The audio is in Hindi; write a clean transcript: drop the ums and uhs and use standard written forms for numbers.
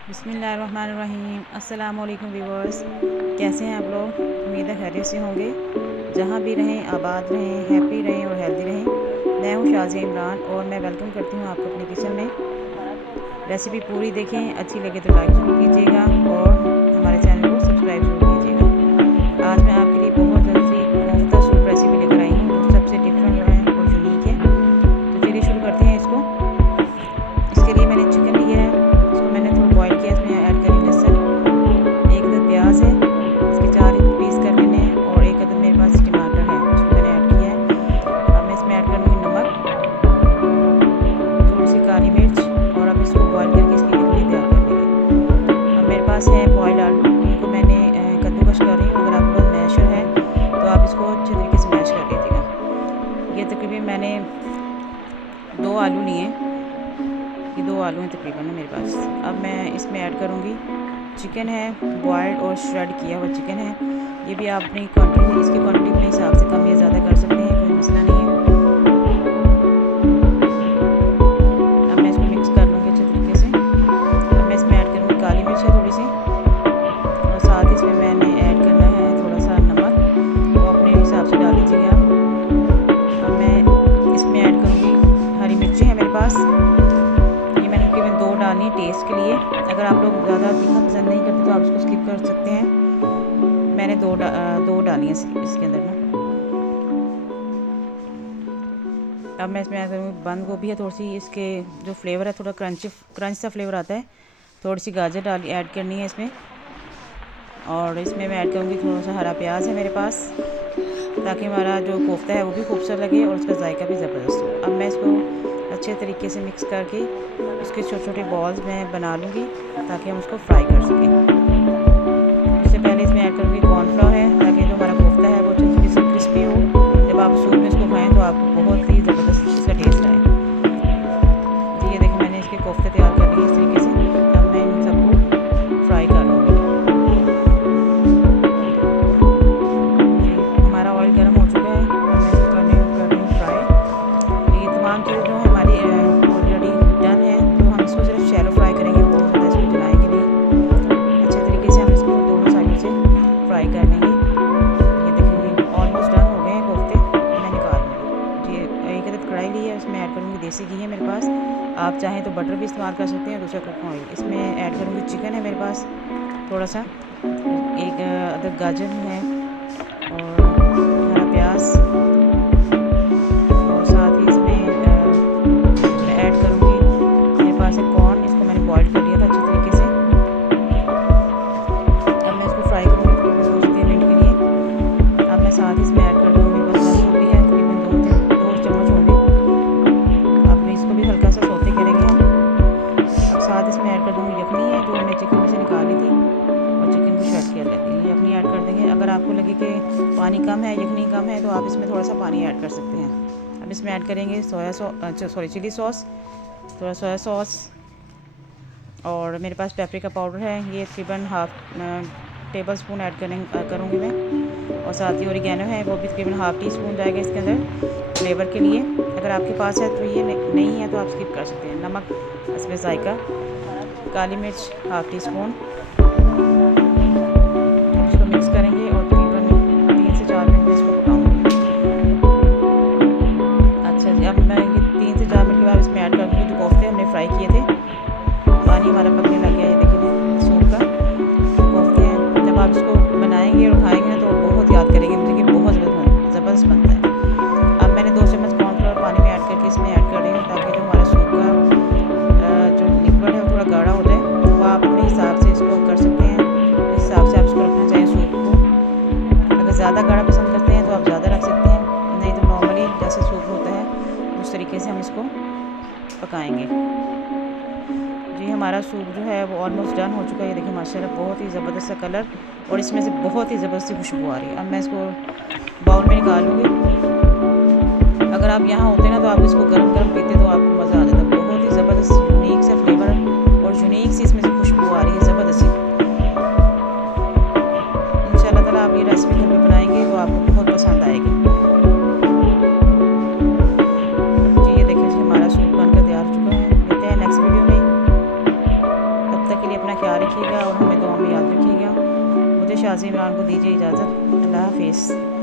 बिस्मिल्लाहिर्रहमानिर्रहीम। अस्सलाम वालेकुम व्यूअर्स, कैसे हैं आप लोग? उम्मीद है खैरियत से होंगे। जहाँ भी रहें आबाद रहें, हैप्पी रहें और हेल्दी रहें। मैं हूँ शाज़िया इमरान और मैं वेलकम करती हूँ आपको अपने किचन में। रेसिपी पूरी देखें, अच्छी लगे तो लाइक ज़रूर कीजिएगा और हमारे चैनल को सब्सक्राइब ज़रूर कीजिएगा। आज मैं आपके लिए बहुत जल्दी कोफ्ता सूप रेसिपी लेकर आई हूँ जो सबसे डिफरेंट है और यूनिक है। तो चलिए शुरू करते हैं इसको। इसके लिए मैंने चिकन लिया है, इसको मैंने थोड़ा बॉईल किया। इसमें ऐड करें लहसुन, एक अदद प्याज है, इसके 4 पीस कर लेने हैं और एक अदद मेरे पास टमाटर है, उसको मैंने ऐड किया है। अब मैं इसमें ऐड करूँगी नमक, थोड़ी सी काली मिर्च और अब इसको बॉईल करके इसकी लिक्विड तैयार कर लेंगे। अब मेरे पास है बॉयल आलू, इनको मैंने कद्दूकस कर रही हूँ। अगर आपके पास मैशर है तो आप इसको अच्छे तरीके से मैश कर लीजिएगा। ये तकरीबन मैंने 2 आलू लिए, ये 2 आलू हैं तकरीबन है मेरे पास। अब मैं इसमें ऐड करूँगी चिकन है, बॉयल्ड और श्रेड किया हुआ चिकन है। ये भी आप अपनी क्वांटिटी, इसकी क्वांटिटी अपने हिसाब से कम या ज़्यादा कर सकते हैं, कोई मसला नहीं है। अब मैं इसको मिक्स कर लूँगी अच्छे तरीके से। अब मैं इसमें ऐड करूँगी काली मिर्च है थोड़ी सी और साथ ही इसमें मैंने ऐड करना है थोड़ा सा नमक, वो अपने हिसाब से डाल दीजिएगा। अब मैं इसमें ऐड करूँगी हरी मिर्ची है मेरे पास, डालनी है टेस्ट के लिए। अगर आप लोग ज़्यादा तीखा पसंद नहीं करते तो आप इसको स्किप कर सकते हैं। मैंने दो डाली है इसके अंदर ना। अब मैं इसमें ऐड करूँगी बंद गोभी है थोड़ी सी, इसके जो फ्लेवर है थोड़ा क्रंच सा फ्लेवर आता है। थोड़ी सी गाजर ऐड करनी है इसमें और इसमें मैं ऐड करूँगी थोड़ा सा हरा प्याज है मेरे पास, ताकि हमारा जो कोफ्ता है वो भी खूबसूरत लगे और उसका जायका भी ज़बरदस्त हो। अब मैं इसको अच्छे तरीके से मिक्स करके उसके छोटे छोटे बॉल्स मैं बना लूँगी ताकि हम उसको फ्राई कर सकें। इससे पहले इसमें ऐड करूँगी कॉर्नफ्लोर है, ताकि जो हमारा कोफ्ता है वो अच्छे से क्रिस्पी हो। जब आप सूप में इसको खाएँ तो आपको बहुत ही ज़बरदस्त इसका टेस्ट आए। तो ये देखें मैंने इसके कोफ्ते तैयार कर लिए इस तरीके से। अब मैं इन सबको फ्राई कर लूँगी। हमारा ऑयल गर्म हो चुका है, अब मैं इसको कर रही हूँ फ्राई। ये तमाम चीज़ें जो हमारी ऑलरेडी डन है, तो हम इसको सिर्फ शैलो फ्राई करेंगे, बहुत ज़्यादा इसको जलाएंगे नहीं। अच्छे तरीके से हम इसको दोनों साइड से फ्राई कर लेंगे। ये देखिए ऑलमोस्ट डन हो गए हैं कोफ्ते, मैं निकाल लूँगी। जी एक अदद कढ़ाई ली है, उसमें ऐड करूँगी देसी घी है मेरे पास, आप चाहें तो बटर भी इस्तेमाल कर सकते हैं, दूसरा कुकिंग ऑयल। इसमें ऐड करूँगी चिकन है मेरे पास थोड़ा सा, एक अदद गाजर है और हरा प्याज और साथ ही इसमें मैं ऐड करूँगी मेरे पास है कॉर्न, इसको मैंने बॉईल कर लिया था अच्छे तरीके से। अब मैं इसको फ्राई करूँगी तकरीबन 2 से 3 मिनट के लिए। अब मैं साथ ही इसमें ऐड कर दूँगी मेरे पास बंद गोभी है तकरीबन 2 चम्मच होंगे। अब इसको भी हल्का सा सौते करेंगे हम। अब साथ इसमें ऐड कर दूँगी यखनी है जो हमने चिकन में से निकाली थी और चिकन को श्रेड किया लेते हैं। यखनी ऐड कर देंगे। अगर आपको लगे कि पानी कम है, यखनी कम है, तो आप इसमें थोड़ा सा पानी ऐड कर सकते हैं। अब इसमें ऐड करेंगे चिली सॉस, थोड़ा सोया सॉस और मेरे पास पेपरिका पाउडर है, ये तकरीबन हाफ टेबल स्पून ऐड करूँगी मैं। और साथ ही ओरिगैनो है, वो भी तकरीबन हाफ टी स्पून जाएगा इसके अंदर फ्लेवर के लिए। अगर आपके पास है तो ये नहीं है तो आप स्किप कर सकते हैं। नमक इसमें जायका, काली मिर्च हाफ टी स्पून। इसको मिक्स करेंगे और तकरीबन 3 से 4 मिनट में इसको पकाऊंगी। अच्छा जी, अब मैं ये 3 से 4 मिनट के बाद इसमें ऐड कर दूँगी जो कोफ्ते हमने फ्राई किए थे। पानी हमारा पकने लग गया, ये देखिए सूप का कोफ्ते हैं। जब आप इसको बनाएंगे और खाएंगे ना तो बहुत याद करेंगे मुझे कि बहुत ज़बरदस्त बनता है। अब मैंने 2 चम्मच कॉर्नफ्लोर पानी में ऐड करके इसमें ऐड कर रही हूँ, ताकि जो हमारा सूप का जो लिक्विड है वो थोड़ा गाढ़ा हो जाए। तो आप अपने हिसाब से इसको कर सकते हैं, इस हिसाब से आप इसको रखना चाहिए सूप को। अगर ज़्यादा गाढ़ा पसंद करते हैं तो आप ज़्यादा रख सकते हैं, नहीं तो नॉर्मली जैसे सूप होता है उस तरीके से हम इसको पकाएंगे। जी हमारा सूप जो है वो ऑलमोस्ट डन हो चुका है। ये देखिए माशाल्लाह बहुत ही ज़बरदस्त सा कलर और इसमें से बहुत ही ज़बरदस्त खुशबू आ रही है। अब मैं इसको बाउल में निकालूँगी। अगर आप यहाँ होते ना तो आप इसको गरम गरम पीते तो आपको मज़ा आ जाता। बहुत ही ज़बरदस्त यूनिक सा फ्लेवर और यूनिक सी इसमें से खुशबू आ रही है ज़बरदस्त। इंशाल्लाह ताला आप ये रेसिपी घर पे बनाएंगे तो आपको बहुत पसंद आएगी। जी ये देखिए जी हमारा सूप बनकर तैयार हो चुका है। मिलते हैं नेक्स्ट वीडियो में, तब तक के लिए अपना ख्याल रखिएगा और हमें दुआ में याद रखिएगा। मुझे शाज़ी इमरान को दीजिए इजाज़त। अल्लाह हाफिज़।